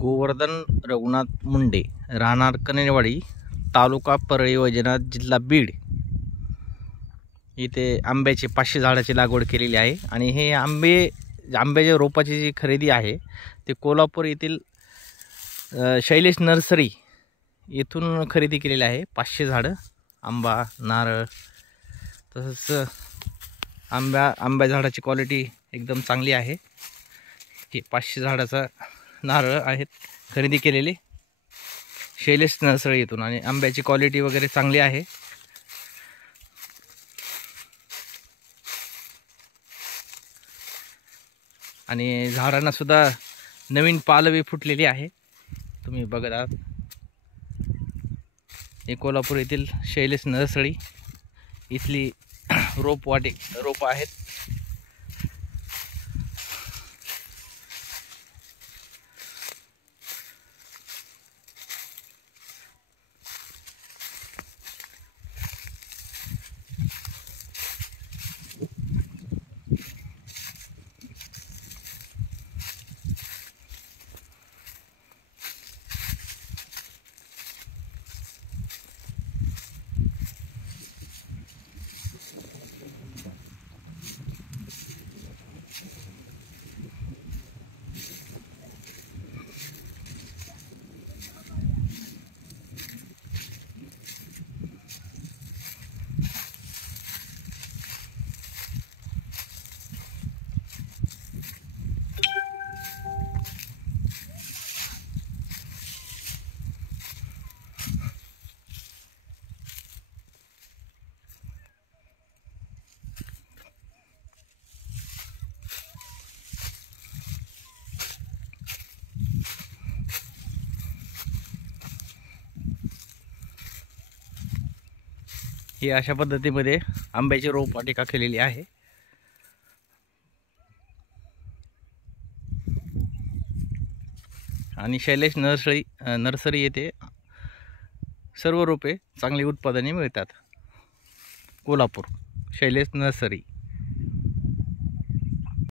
गोवर्धन रघुनाथ मुंडे, राहणार कनेरवाडी, तालुका परळी वैजनाथ, जिल्हा बीड इथे आंब्याची 500 झाडाची लागवड केलेली आहे। आणि हे आंब्याच्या रोपाची जी खरेदी आहे ते कोल्हापूर येथील शैलेश नर्सरी येथून खरेदी केलेली आहे। 500 झाडं आंबा, नारळ, तसंच आंब्या झाडाची क्वालिटी एकदम चांगली आहे। हे 500 झाडाचा नारळ आहेत खरेदी केलेले शैलेश नर्सरी येथून, आणि आंब्याची क्वालिटी वगैरे चांगली आहे। आणि झाडांना सुद्धा नवीन पालवी फुटलेली आहे, तुम्ही बघत आहात। हे कोल्हापूर येथील शैलेश नर्सरी इथली रोप आहेत। ही अशा पद्धतीमध्ये आंब्याची रोपवाटिका केलेली आहे। आणि शैलेश नर्सरी येथे सर्व रोपे चांगली उत्पादने मिळतात। कोल्हापूर शैलेश नर्सरी।